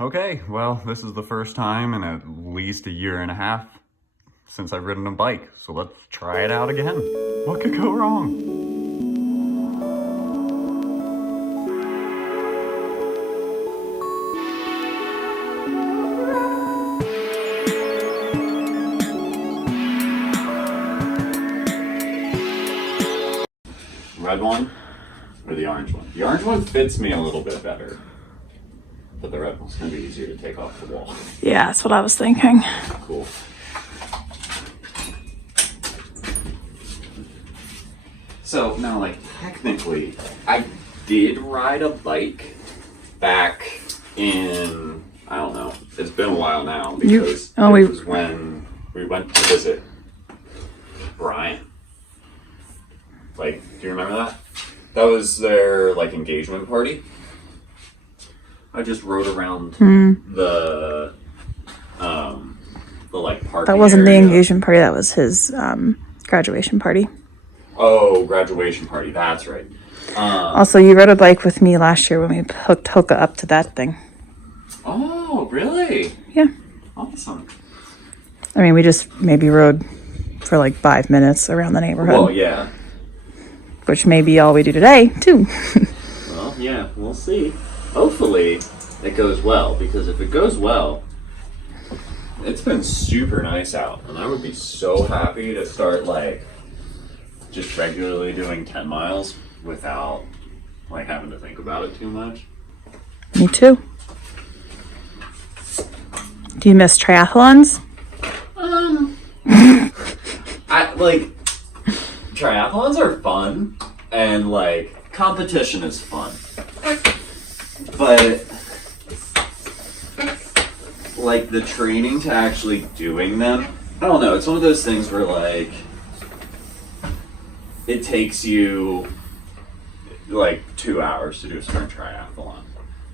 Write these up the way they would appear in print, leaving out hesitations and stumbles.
Okay, well, this is the first time in at least a year and a half since I've ridden a bike, so let's try it out again. What could go wrong? Red one or the orange one? The orange one fits me a little bit better, but the red one's gonna be easier to take off the wall. Yeah, that's what I was thinking. Cool. So now, like, technically, I did ride a bike back in, I don't know, it's been a while now because it was when we went to visit Brian. Like, do you remember that? That was their, like, engagement party. I just rode around the like, parking That wasn't area. the engagement party, that was his graduation party. Oh, graduation party, that's right. Also, you rode a bike with me last year when we hooked Hoka up to that thing. Oh, really? Yeah. Awesome. I mean, we just maybe rode for like 5 minutes around the neighborhood. Well, yeah. Which may be all we do today, too. Well, yeah, we'll see. Hopefully, it goes well, because if it goes well, it's been super nice out, and I would be so happy to start, like, just regularly doing 10 miles without, like, having to think about it too much. Me too. Do you miss triathlons? Triathlons are fun, and, like, competition is fun. But, like, the training to actually doing them, I don't know, it's one of those things where, like, it takes you, like, 2 hours to do a sprint triathlon.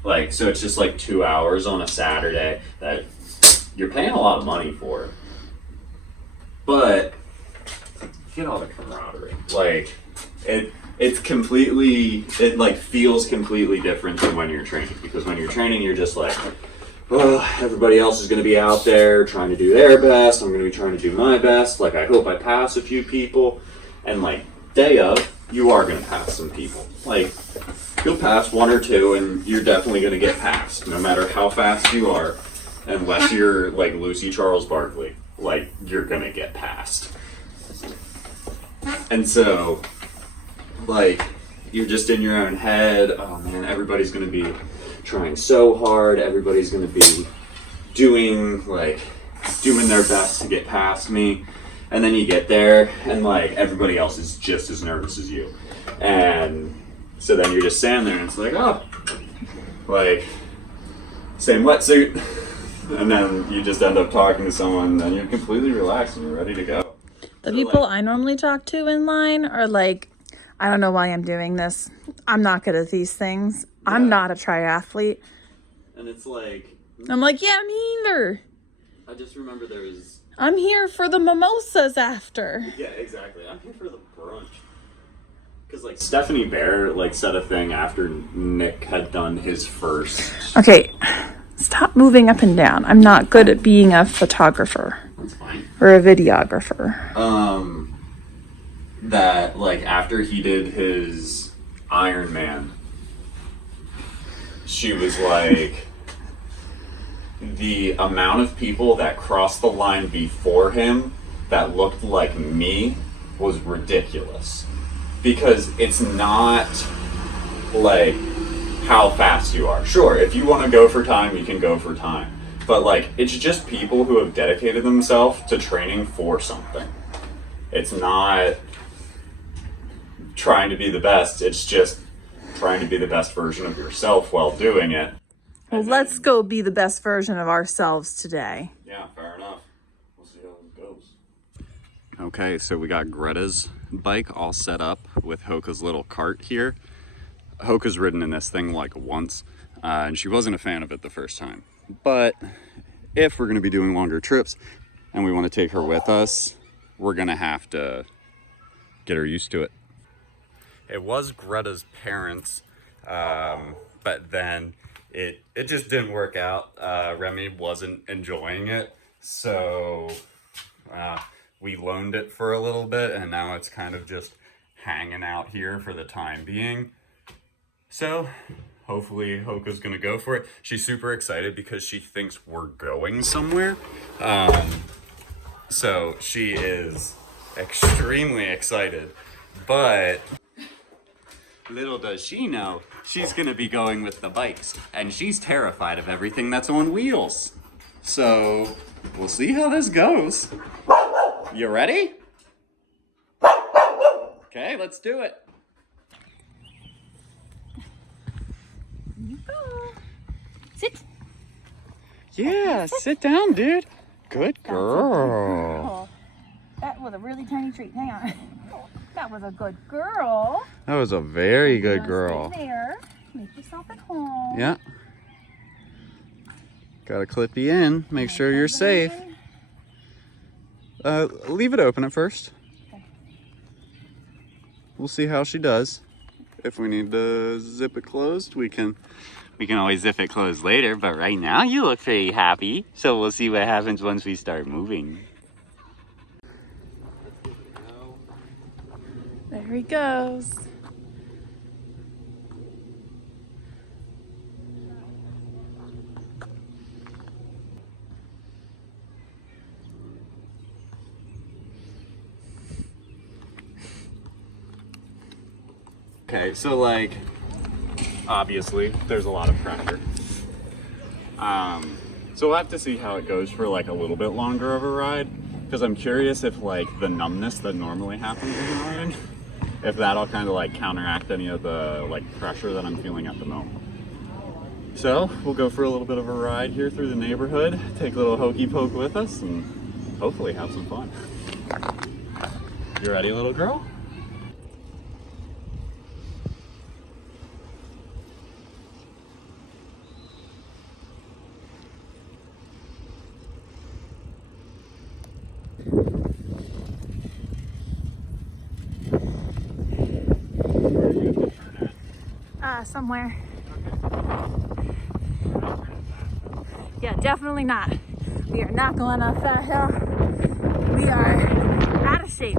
Like, so it's just, like, 2 hours on a Saturday that you're paying a lot of money for. But you get all the camaraderie. Like, it's completely, it, like, feels completely different than when you're training. Because when you're training, you're just like, oh, everybody else is going to be out there trying to do their best. I'm going to be trying to do my best. Like, I hope I pass a few people. And, like, day of, you are going to pass some people. Like, you'll pass one or two, and you're definitely going to get passed, no matter how fast you are. Unless you're, like, Lucy Charles Barkley. Like, you're going to get passed. And so, like, you're just in your own head. Oh, man, everybody's going to be trying so hard. Everybody's going to be doing their best to get past me. And then you get there, and, like, everybody else is just as nervous as you. And so then you're just standing there, and it's like, oh, like, same wetsuit. And then you just end up talking to someone, and you're completely relaxed, and you're ready to go. The people I normally talk to in line are like, I don't know why I'm doing this. I'm not good at these things. Yeah. I'm not a triathlete. And it's like... I'm like, yeah, me either. I just remember there was... I'm here for the mimosas after. Yeah, exactly. I'm here for the brunch. Because, like, Stephanie Bear, like, said a thing after Nick had done his first... Okay, stop moving up and down. I'm not good at being a photographer. That's fine. Or a videographer. That, like, after he did his Iron Man, she was like, the amount of people that crossed the line before him that looked like me was ridiculous. Because it's not, like, how fast you are. Sure, if you want to go for time, you can go for time. But, like, it's just people who have dedicated themselves to training for something. It's not trying to be the best. It's just trying to be the best version of yourself while doing it. Well, let's go be the best version of ourselves today. Yeah, fair enough. We'll see how it goes. Okay, so we got Greta's bike all set up with Hoka's little cart here. Hoka's ridden in this thing like once, and she wasn't a fan of it the first time. But if we're going to be doing longer trips and we want to take her with us, we're going to have to get her used to it. It was Greta's parents, but then it just didn't work out. Remy wasn't enjoying it, so we loaned it for a little bit, and now it's kind of just hanging out here for the time being. So hopefully Hoka's gonna go for it. She's super excited because she thinks we're going somewhere. So she is extremely excited, but little does she know, she's gonna be going with the bikes, and she's terrified of everything that's on wheels. So we'll see how this goes. You ready? Okay, let's do it. Here you go. Sit. Yeah, sit down, dude. Good girl. That was a really tiny treat. Hang on. That was a good girl. That was a very good Stay girl. there. Make yourself at home. Yeah. Gotta clip you in. Make sure you're safe. Leave it open at first. Okay. We'll see how she does. If we need to zip it closed, we can always zip it closed later, but right now you look pretty happy. So we'll see what happens once we start moving. There he goes. Okay, so like, obviously there's a lot of pressure. So we'll have to see how it goes for like a little bit longer of a ride, because I'm curious if like the numbness that normally happens in riding, if that'll kind of like counteract any of the like pressure that I'm feeling at the moment. So we'll go for a little bit of a ride here through the neighborhood, take a little hokey poke with us, and hopefully have some fun. You ready, little girl? Somewhere. Yeah, definitely not. We are not going off that hill. We are out of shape.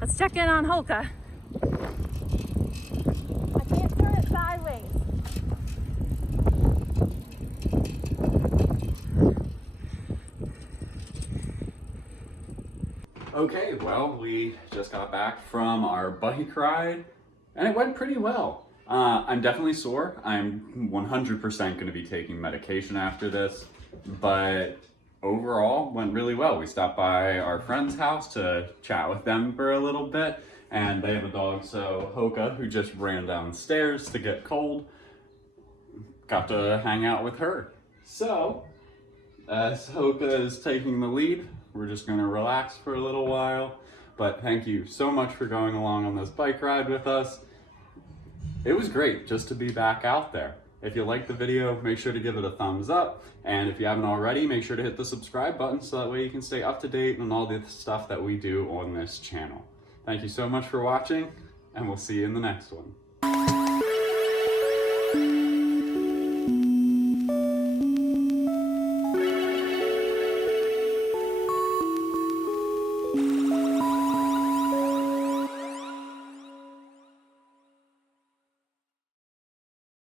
Let's check in on Hoka. I can't turn it sideways. Okay, well, we just got back from our bike ride, and it went pretty well. I'm definitely sore. I'm 100% going to be taking medication after this, but overall, went really well. We stopped by our friend's house to chat with them for a little bit, and they have a dog, so Hoka, who just ran downstairs to get cold, got to hang out with her. So, as Hoka is taking the lead, we're just going to relax for a little while, but thank you so much for going along on this bike ride with us. It was great just to be back out there. If you liked the video, make sure to give it a thumbs up, and if you haven't already, make sure to hit the subscribe button so that way you can stay up to date on all the stuff that we do on this channel. Thank you so much for watching, and we'll see you in the next one.